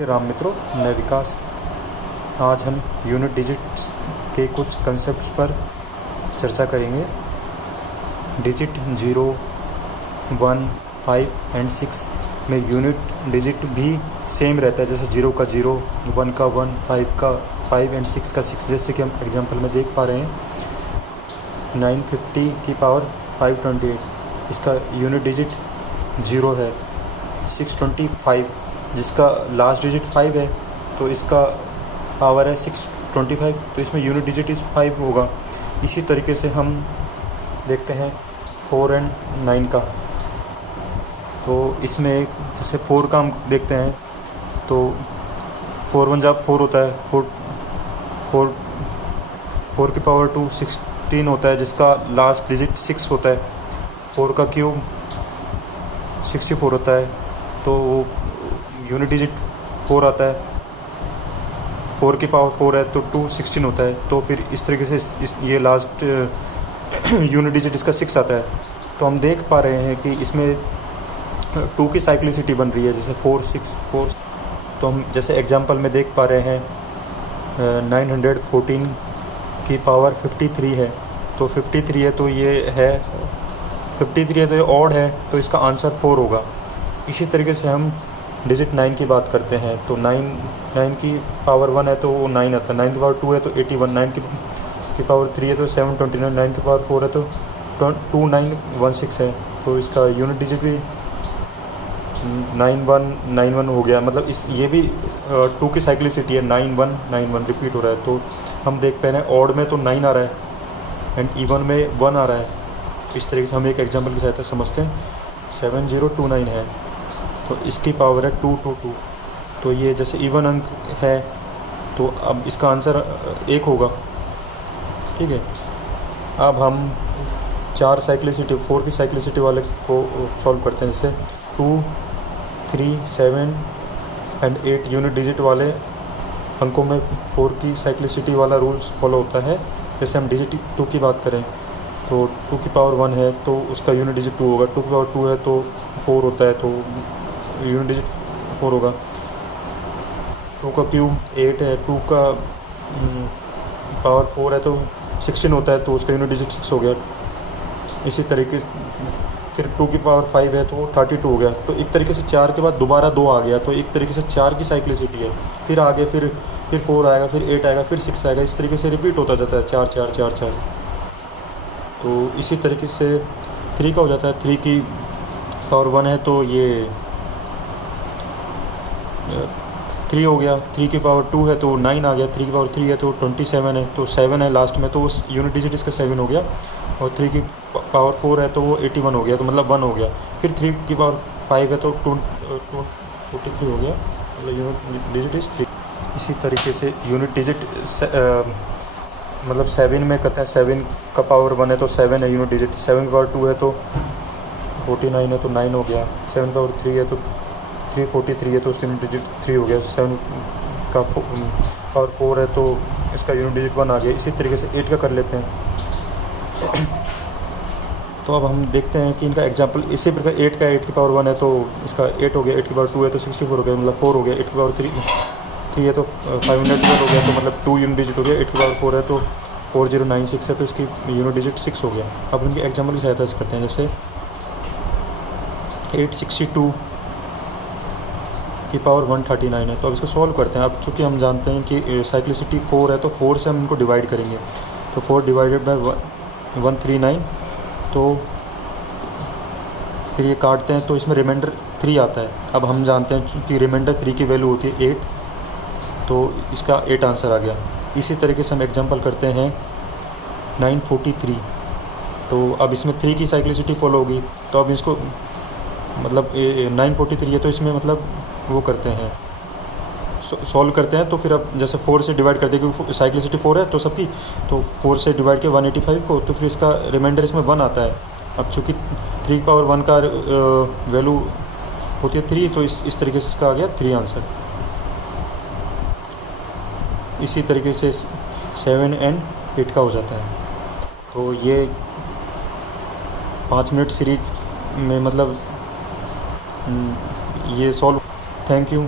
से राम मित्रों, मैं विकास। आज हम यूनिट डिजिट्स के कुछ कंसेप्ट्स पर चर्चा करेंगे। डिजिट 0, 1, 5 एंड 6 में यूनिट डिजिट भी सेम रहता है, जैसे 0 का 0, 1 का 1, 5 का 5 एंड 6 का 6। जैसे कि हम एग्जांपल में देख पा रहे हैं 950 की पावर 528, इसका यूनिट डिजिट 0 है। 625 जिसका लास्ट डिजिट 5 है, तो इसका पावर है 625, तो इसमें यूनिट डिजिट इस 5 होगा। इसी तरीके से हम देखते हैं 4 एंड 9 का। तो इसमें जैसे 4 का हम देखते हैं तो 4 1 जा 4 होता है, 4 की पावर 2 16 होता है, जिसका लास्ट डिजिट 6 होता है। 4 का क्यूब 64 होता है, तो यूनिट डिजिट 4 आता है। 4 की पावर 4 है तो 2 16 होता है, तो फिर इस तरीके से ये लास्ट यूनिट डिजिट इसका 6 आता है। तो हम देख पा रहे हैं कि इसमें 2 की साइक्लिसिटी बन रही है, जैसे 4 6 4। तो हम जैसे एग्जांपल में देख पा रहे हैं 914 की पावर 53 है, तो 53 है तो ये है 53 है तो ये ऑड है, तो इसका आंसर 4 होगा। इसी तरीके से हम डिजिट 9 की बात करते हैं तो 9 की पावर 1 है तो वो 9 आता है, 9 की पावर 2 है तो 81, 9 की पावर 3 है तो 729, 9 की पावर 4 है तो 2916 है। तो इसका यूनिट डिजिट भी 9191 हो गया। मतलब ये भी 2 की साइक्लिसिटी है, 9191 रिपीट हो रहा है। तो हम देख पा रहे हैं ऑड में तो 9 आ रहा है एंड इवन में 1 आ रहा है। इस तरीके से हम एक एग्जांपल की सहायता समझते हैं। 7029 है तो इसकी पावर है 222, तो ये जैसे इवन अंक है तो अब इसका आंसर 1 होगा। ठीक है, अब हम 4 साइक्लिसिटी 4 की साइक्लिसिटी वाले को सॉल्व करते हैं। जैसे 2 3 7 एंड 8 यूनिट डिजिट वाले अंकों में 4 की साइक्लिसिटी वाला रूल्स फॉलो होता है। जैसे हम डिजिट 2 की बात करें तो 2 की पावर 1 है तो उसका यूनिट डिजिट 2 होगा। 2 की पावर 2 है तो 4 होता है, तो यूनिट डिजिट 4 होगा। 2 का क्यूब 8 है, 2 का पावर 4 है तो 16 होता है, तो उसका यूनिट डिजिट 6 हो गया। इसी तरीके फिर 2 की पावर 5 है तो 32 हो गया। तो एक तरीके से 4 के बाद दोबारा 2 आ गया, तो एक तरीके से 4 की साइक्लिसिटी है। फिर आगे फिर 4 आएगा, फिर 8 आएगा, फिर 6 आएगा। इस तरीके से रिपीट होता जाता है 4 4 4 4। तो इसी तरीके से 3 का हो जाता है। 3 की पावर 1 है तो ये 3 हो गया। 3 की पावर 2 है तो 9 आ गया। 3 की पावर 3 है तो 27 है, तो 7 है लास्ट में, तो उस यूनिट डिजिट इसका 7 हो गया। और 3 की पावर 4 है तो वो 81 हो गया, तो मतलब 1 हो गया। फिर 3 की पावर 5 है तो 43 हो गया, मतलब यूनिट डिजिट इज 3। इसी तरीके से यूनिट डिजिट मतलब 7 में कहते हैं 7 का पावर 1 है तो 7 है यूनिट डिजिट। 7 की पावर 2 है तो 49 है तो 9 हो गया। 7 की पावर 3 है तो 343 है तो उसका यूनिट डिजिट 3 हो गया। 7 का पावर 4 है तो इसका यूनिट डिजिट 1 आ गया। इसी तरीके से 8 का कर लेते हैं। तो अब हम देखते हैं कि इनका एग्जांपल इसी प्रकार 8 का 8 की पावर 1 है तो इसका 8 हो गया। 8 की पावर 2 है तो 64 हो गया, मतलब 4 हो गया। 8 की पावर 3 है तो 512 हो गया, तो मतलब 2 यूनिट डिजिट हो गया। 8 की पावर 4 है तो 4096 है तो इसकी यूनिट डिजिट 6 हो गया। अब इनके एग्जांपल की सहायता से करते हैं। जैसे 862 की पावर 139 है, तो अब इसको सॉल्व करते हैं। अब चूँकि हम जानते हैं कि साइक्लिसिटी 4 है तो 4 से हम इनको डिवाइड करेंगे, तो 4 डिवाइडेड बाय 139, तो फिर ये काटते हैं तो इसमें रिमाइंडर 3 आता है। अब हम जानते हैं कि रिमाइंडर 3 की वैल्यू होती है 8, तो इसका 8 आंसर आ गया। इसी तरीके से हम एग्जांपल करते हैं 943, तो अब इसमें 3 की साइक्लिसिटी फॉलो होगी, तो अब इसको मतलब 943 है तो इसमें मतलब वो करते हैं सॉल्व करते हैं। तो फिर अब जैसे 4 से डिवाइड कर दें क्योंकि साइक्लिसिटी 4 है तो सबकी, तो 4 से डिवाइड किया 185 को, तो फिर इसका रिमाइंडर इसमें 1 आता है। अब चूँकि 3 की पावर 1 का वैल्यू होती है 3, तो इस तरीके से इसका आ गया 3 आंसर। इसी तरीके से 7 एंड 8 का हो जाता है। तो ये 5 मिनट सीरीज में मतलब ये सॉल्व। Thank you.